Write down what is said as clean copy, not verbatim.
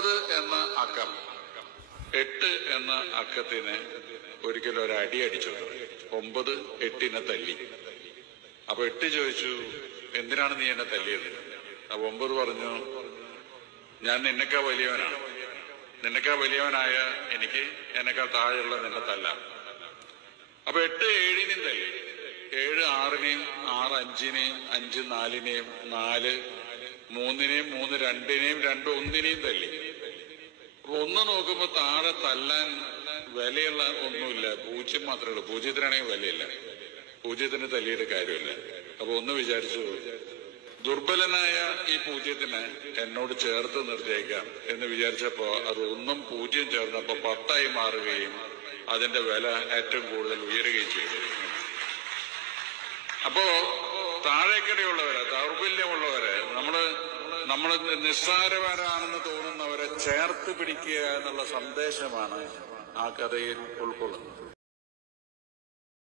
9 എന്ന അക്കം 8 എന്ന അക്കത്തിന് ഒരിക്കലും ഒരു അടി അടിച്ചു. 9 8നെ തല്ലി. അപ്പൊ 8 ചോദിച്ചു, എന്തിനാണ് നീ എന്നെ തല്ലിയത്? അപ്പൊ 9 പറഞ്ഞു, ഞാൻ നിന്നെക്കാ വലിയവനാണ്. നിന്നെക്കാ വലിയവനായ എനിക്ക് എന്നെക്കാൾ താഴെയുള്ള നിന്നെ തല്ലാം. അപ്പൊ 8 7നെയും തല്ലി. 7 6നെയും, 6 5നെയും, 5 4നെയും, 4 3നെയും, 3 2നെയും, 2 1നെയും തല്ലി. അപ്പൊ 1 നോക്കുമ്പോ താഴെ തല്ലാൻ വിലയുള്ള ഒന്നുമില്ല, 0 മാത്രമേ ഉള്ളൂ. 0-ത്തിനാണെങ്കിൽ വിലയില്ല, 0-ത്തിന് തല്ലിയിട്ട് കാര്യമില്ല. അപ്പൊ 1 വിചാരിച്ചു, ദുർബലനായ ഈ 0-ത്തിനെ എന്നോട് ചേർത്ത് നിർത്തിയേക്കാം എന്ന് വിചാരിച്ചപ്പോ അത് 1ഉം 0 ചേർന്നപ്പോ 10 മാറുകയും അതിന്റെ വില ഏറ്റവും കൂടുതൽ ഉയരുകയും ചെയ്തു. അപ്പോ താഴേക്കടയുള്ളവരെ, ദൗർബല്യമുള്ളവരെ, നമ്മള് നിസ്സാരവരാണെന്ന് തോന്നുന്നവരെ ചേർത്ത് പിടിക്കുക എന്നുള്ള സന്ദേശമാണ് ആ കഥയിൽ ഉൾക്കൊള്ളുന്നത്.